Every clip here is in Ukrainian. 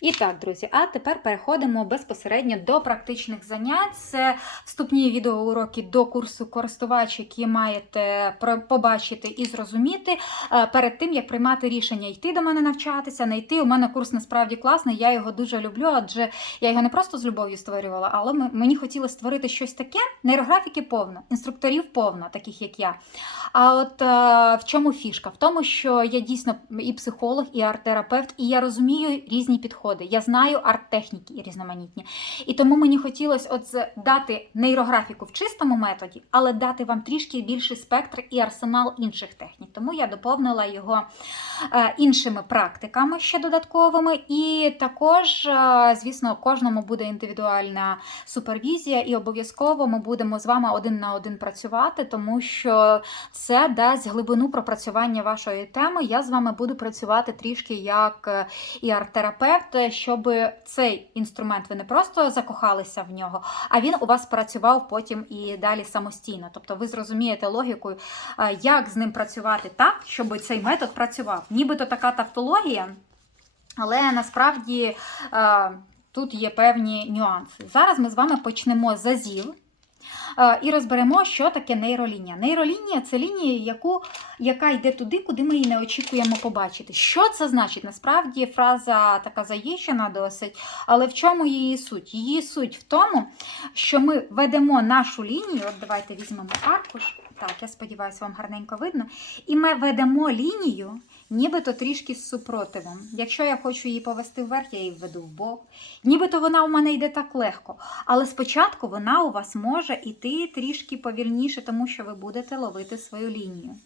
І так, друзі, а тепер переходимо безпосередньо до практичних занять. Це вступні відеоуроки до курсу користувач, які маєте побачити і зрозуміти е, перед тим, як приймати рішення йти до мене навчатися, не йти. У мене курс насправді класний, я його дуже люблю, адже я його не просто з любов'ю створювала, але мені хотілося створити щось таке. Нейрографіки повно, інструкторів повно, таких як я. А от е, в чому фішка? В тому, що я дійсно і психолог, і арт-терапевт, і я розумію різні підходи. Я знаю арт-техніки і різноманітні. І тому мені хотілося от дати нейрографіку в чистому методі, але дати вам трішки більший спектр і арсенал інших технік. Тому я доповнила його іншими практиками ще додатковими. І також, е, звісно, кожному буде індивідуальна супервізія, і обов'язково ми будемо з вами один на один працювати, тому що це дасть глибину пропрацювання вашої теми. Я з вами буду працювати трішки як е, і арт-терапевт, щоб цей інструмент ви не просто закохалися в нього, а він у вас працював потім і далі самостійно. Тобто ви зрозумієте логікою, е, як з ним працювати так, щоб цей метод працював. Нібито така тавтологія, але насправді е, тут є певні нюанси. Зараз ми з вами почнемо з азів. Е, І розберемо, що таке нейролінія. Нейролінія це лінія, яку, яка йде туди, куди ми її не очікуємо побачити. Що це значить? Насправді фраза така заїжджена досить, але в чому її суть? Її суть в тому, що ми ведемо нашу лінію. От давайте візьмемо аркуш. Так, я сподіваюся, вам гарненько видно. І ми ведемо лінію, нібито трішки з супротивом. Якщо я хочу її повести вверх, я її введу в бок. Нібито вона у мене йде так легко. Але спочатку вона у вас може йти трішки повільніше, тому що ви будете ловити свою лінію.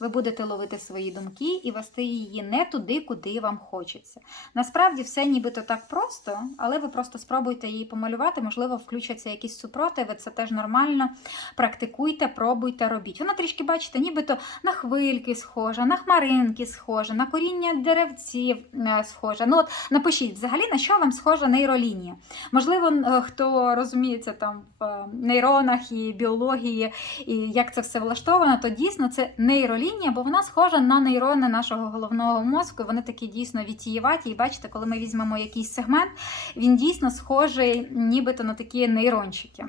Ви будете ловити свої думки і вести її не туди, куди вам хочеться. Насправді все нібито так просто, але ви просто спробуйте її помалювати, можливо, включаться якісь супротиви, це теж нормально. Практикуйте, пробуйте, робіть. Вона трішки, бачите, нібито на хвильки схожа, на хмаринки схожа, на коріння деревців е, схожа. Ну от напишіть, взагалі на що вам схожа нейролінія. Можливо, е, хто розуміється там в е, нейронах і біології, і як це все влаштовано, то дійсно це нейролінія, бо вона схожа на нейрони нашого головного мозку. Вони такі дійсно вітієваті. І бачите, коли ми візьмемо якийсь сегмент, він дійсно схожий нібито на такі нейрончики.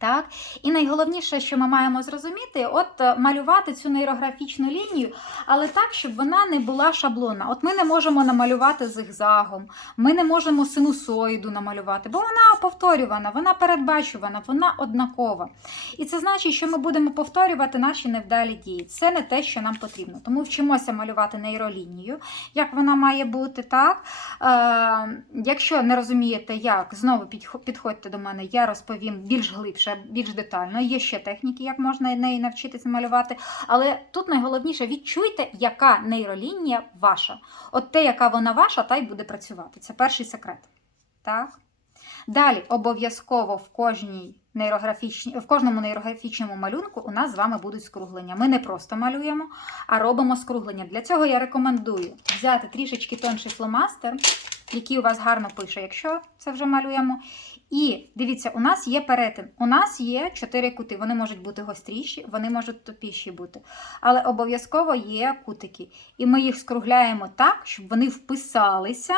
Так, і найголовніше, що ми маємо зрозуміти, от е, малювати цю нейрографічну лінію, але так, щоб вона не була шаблонна. От ми не можемо намалювати зигзагом, ми не можемо синусоїду намалювати, бо вона повторювана, вона передбачувана, вона однакова. І це значить, що ми будемо повторювати наші невдалі дії. Це не те, що нам потрібно. Тому вчимося малювати нейролінію, як вона має бути. так. Е, якщо не розумієте, як, знову підходьте до мене, я розповім більш глибше, більш детально. Є ще техніки, як можна неї навчитися малювати. Але тут найголовніше відчуйте, яка нейролінія ваша. От те, яка вона ваша, та й буде працювати. Це перший секрет. Так? Далі обов'язково в кожній нейрографічній, в кожному нейрографічному малюнку у нас з вами будуть скруглення. Ми не просто малюємо, а робимо скруглення. Для цього я рекомендую взяти трішечки тонший фломастер, який у вас гарно пише, якщо це вже малюємо. І дивіться, у нас є перетин. У нас є чотири кути. Вони можуть бути гостріші, вони можуть тупіші бути. Але обов'язково є кутики. І ми їх скругляємо так, щоб вони вписалися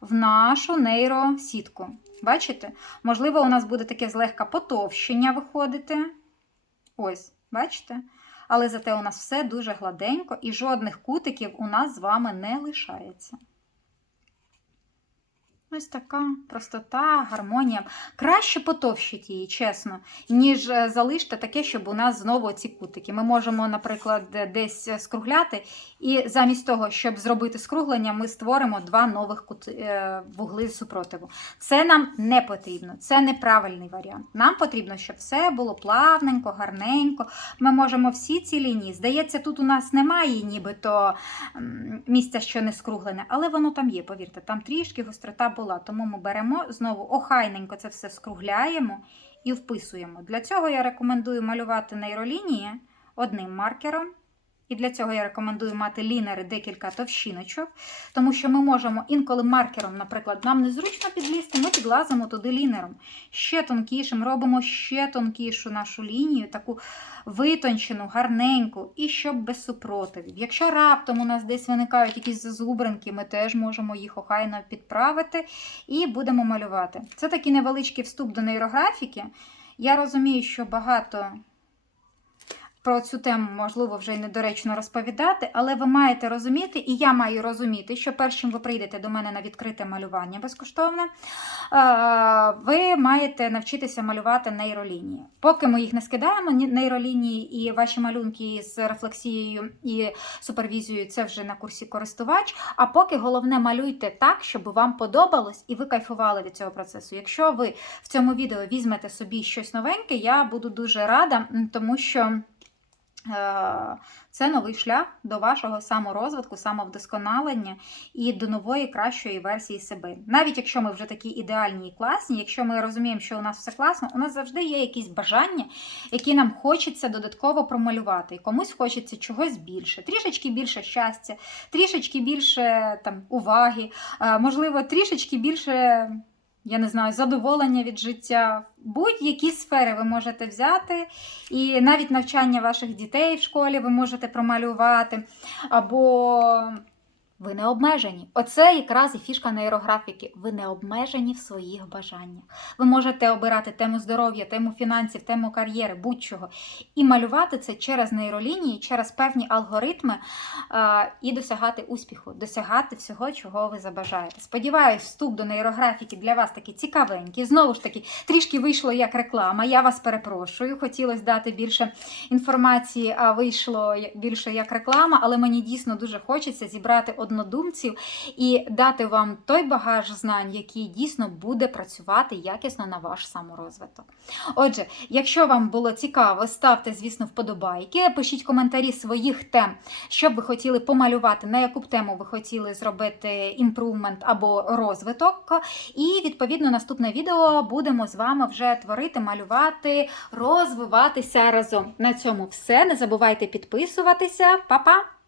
в нашу нейросітку. Бачите? Можливо, у нас буде таке злегка потовщення виходити. Ось, бачите? Але зате у нас все дуже гладенько і жодних кутиків у нас з вами не лишається. Ось така простота, гармонія. Краще потовщить її, чесно, ніж е, залиште таке, щоб у нас знову ці кутики. Ми можемо, наприклад, десь скругляти, і замість того, щоб зробити скруглення, ми створимо два нових е, вугли супротиву. Це нам не потрібно, це неправильний варіант. Нам потрібно, щоб все було плавненько, гарненько. Ми можемо всі ці лінії. Здається, тут у нас немає нібито місця, що не скруглене, але воно там є, повірте, там трішки гострота була. Тому ми беремо знову охайненько це все скругляємо і вписуємо. Для цього я рекомендую малювати нейролінії одним маркером І для цього я рекомендую мати лінери декілька товщиночок, тому що ми можемо інколи маркером, наприклад, нам незручно підлізти, ми підлазимо туди лінером. Ще тонкішим, робимо ще тонкішу нашу лінію, таку витончену, гарненьку, і щоб без супротивів. Якщо раптом у нас десь виникають якісь зазубринки, ми теж можемо їх охайно підправити і будемо малювати. Це такий невеличкий вступ до нейрографіки. Я розумію, що багато про цю тему можливо вже й недоречно розповідати, але ви маєте розуміти, і я маю розуміти, що перш чим ви прийдете до мене на відкрите малювання безкоштовне, е, ви маєте навчитися малювати нейролінії. Поки ми їх не скидаємо, ні- нейролінії і ваші малюнки з рефлексією і супервізією це вже на курсі користувач. А поки головне малюйте так, щоб вам подобалось і ви кайфували від цього процесу. Якщо ви в цьому відео візьмете собі щось новеньке, я буду дуже рада, тому що. Е, Це новий шлях до вашого саморозвитку, самовдосконалення і до нової кращої версії себе. Навіть якщо ми вже такі ідеальні і класні, якщо ми розуміємо, що у нас все класно, у нас завжди є якісь бажання, які нам хочеться додатково промалювати. І комусь хочеться чогось більше, трішечки більше щастя, трішечки більше там уваги, е, можливо, трішечки більше. Я не знаю, задоволення від життя. Будь-які сфери ви можете взяти, і навіть навчання ваших дітей в школі ви можете промалювати, або ви не обмежені. Оце якраз і фішка нейрографіки. Ви не обмежені в своїх бажаннях. Ви можете обирати тему здоров'я, тему фінансів, тему кар'єри, будь-чого. І малювати це через нейролінії, через певні алгоритми і досягати успіху, досягати всього, чого ви забажаєте. Сподіваюсь, вступ до нейрографіки для вас такий цікавенький. Знову ж таки, трішки вийшло як реклама. Я вас перепрошую. Хотілося дати більше інформації, а вийшло більше як реклама, але мені дійсно дуже хочеться зібрати однодумців і дати вам той багаж знань, який дійсно буде працювати якісно на ваш саморозвиток. Отже, якщо вам було цікаво, ставте, звісно, вподобайки, пишіть коментарі своїх тем, що б ви хотіли помалювати, на яку б тему ви хотіли зробити імпрувмент або розвиток. І відповідно наступне відео будемо з вами вже творити, малювати, розвиватися разом. На цьому все. Не забувайте підписуватися. Па-па!